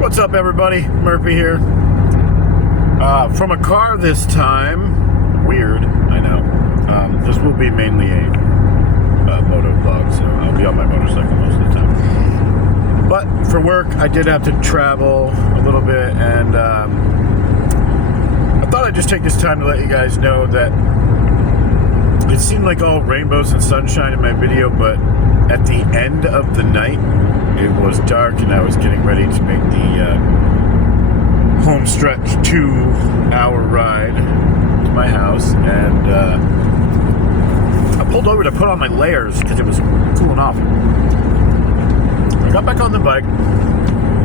What's up, everybody? Murphy here. From a car this time. Weird, I know. This will be mainly a moto vlog, so I'll be on my motorcycle most of the time. But for work, I did have to travel a little bit, and I thought I'd just take this time to let you guys know that it seemed like all rainbows and sunshine in my video, but at the end of the night, it was dark and I was getting ready to make the home stretch 2-hour ride to my house, and I pulled over to put on my layers because it was cooling off. I got back on the bike,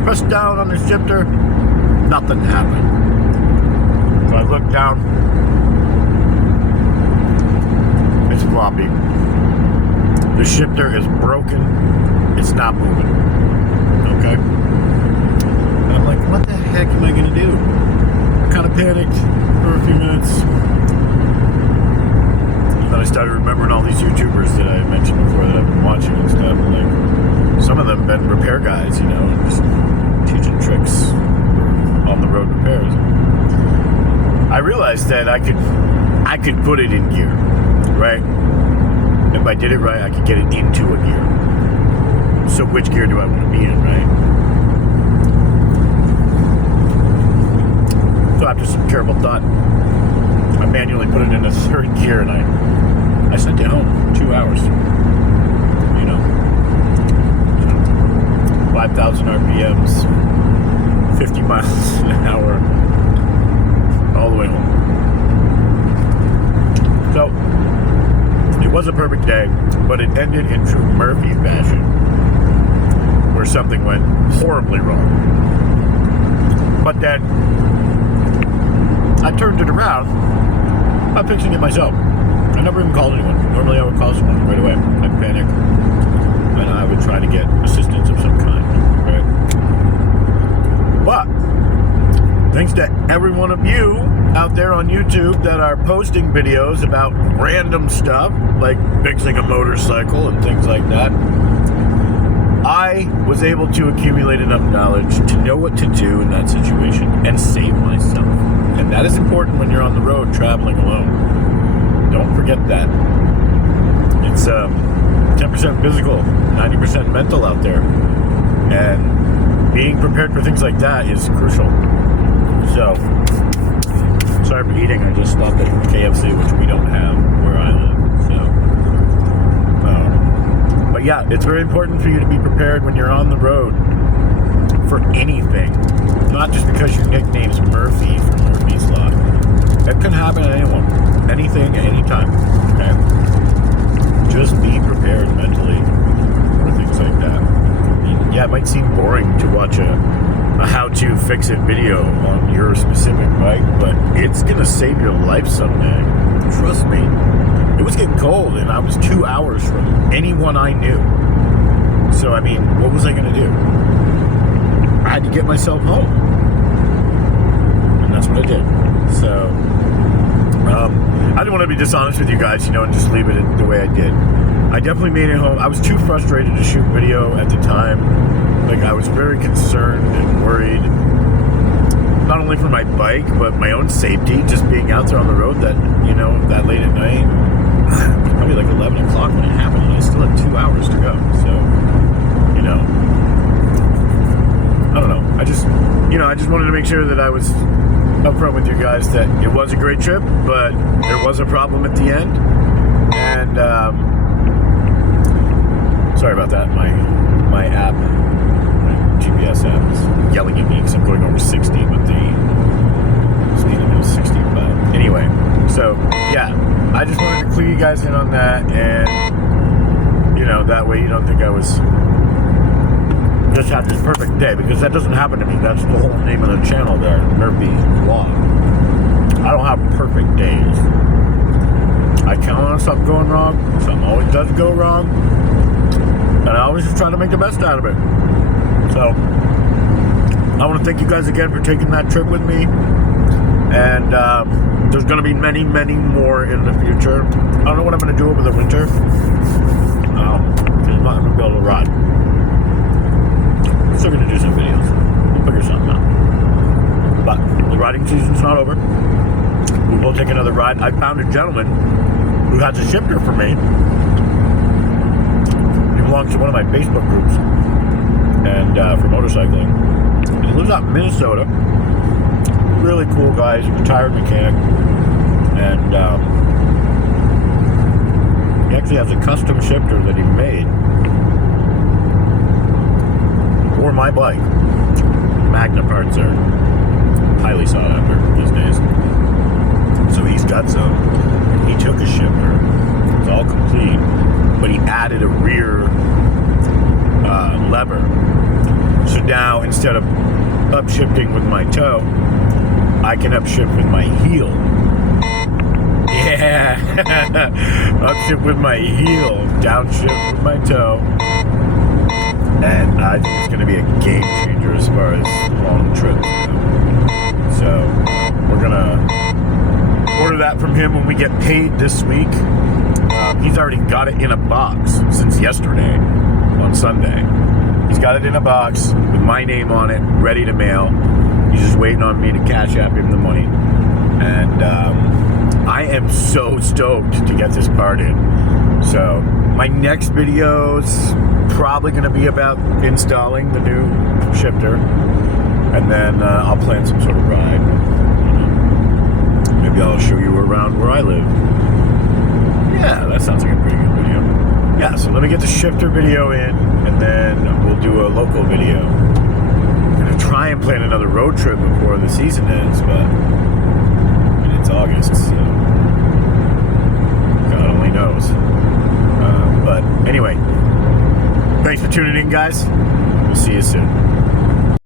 pressed down on the shifter, nothing happened. So I looked down, it's floppy. The shifter is broken, it's not moving. Okay? And I'm like, what the heck am I gonna do? I kind of panicked for a few minutes. And then I started remembering all these YouTubers that I mentioned before that I've been watching and stuff. Like, some of them have been repair guys, you know, and just teaching tricks for on the road repairs. I realized that I could put it in gear, right? If I did it right, I could get it into a gear. So which gear do I want to be in, right? So after some careful thought, I manually put it in a third gear, and I sent it home 2 hours. You know, 5,000 RPMs, 50 miles an hour, all the way home. So it was a perfect day, but it ended in true Murphy fashion, where something went horribly wrong. But then I turned it around by fixing it myself. I never even called anyone. Normally I would call someone right away. I'd panic, and I would try to get assistance of some kind, right? But thanks to every one of you out there on YouTube that are posting videos about random stuff, like fixing a motorcycle and things like that, I was able to accumulate enough knowledge to know what to do in that situation and save myself. And that is important when you're on the road traveling alone. Don't forget that. It's 10% physical, 90% mental out there. And being prepared for things like that is crucial. So, sorry for eating. I just stopped at KFC, which we don't have where I live. So, but yeah, it's very important for you to be prepared when you're on the road for anything. Not just because your nickname's Murphy from Murphy's Law. That can happen to anyone, anything, at any time. Okay, just be prepared mentally for things like that. And yeah, it might seem boring to watch a how-to fix-it video on your specific bike, but it's gonna save your life someday. Trust me. It was getting cold, and I was 2 hours from anyone I knew. So, I mean, what was I gonna do? I had to get myself home. And that's what I did. So, I didn't want to be dishonest with you guys, you know, and just leave it the way I did. I definitely made it home. I was too frustrated to shoot video at the time. Like, I was very concerned and worried, not only for my bike, but my own safety, just being out there on the road that, you know, that late at night. It was probably like 11 o'clock when it happened, and I still had 2 hours to go. So, you know, I don't know. I just wanted to make sure that I was upfront with you guys that it was a great trip, but there was a problem at the end. And, sorry about that. My app, GPS app is yelling at me because I'm going over 60, but the speed limit is 60. But anyway, so yeah, I just wanted to clue you guys in on that, and you know, that way you don't think I was just had this perfect day, because that doesn't happen to me. That's the whole name of the channel there, Murphy's Vlog. I don't have perfect days. I count on something going wrong. Something always does go wrong. And I always just try to make the best out of it. So, I want to thank you guys again for taking that trip with me. And there's going to be many, many more in the future. I don't know what I'm going to do over the winter. I'm not going to be able to ride. I'm still going to do some videos. We'll figure something riding season's not over. We will take another ride. I found a gentleman who has a shifter for me. He belongs to one of my Facebook groups and for motorcycling. He lives out in Minnesota. Really cool guy. He's a retired mechanic. And he actually has a custom shifter that he made for my bike. Magna parts are highly sought after these days. So he's got some. He took a shifter. It's all complete. But he added a rear lever. So now instead of upshifting with my toe, I can upshift with my heel. Yeah. Upshift with my heel, downshift with my toe. And I think it's going to be a game changer as far as long trips. So we're going to order that from him when we get paid this week. He's already got it in a box since yesterday on Sunday. He's got it in a box with my name on it, ready to mail. He's just waiting on me to cash app him the money. And I am so stoked to get this part in. So my next video's probably going to be about installing the new shifter. And then I'll plan some sort of ride. Maybe I'll show you around where I live. Yeah, that sounds like a pretty good video. Yeah, so let me get the shifter video in, and then we'll do a local video. I'm going to try and plan another road trip before the season ends, but it's August, so God only knows. But anyway, thanks for tuning in, guys. We'll see you soon.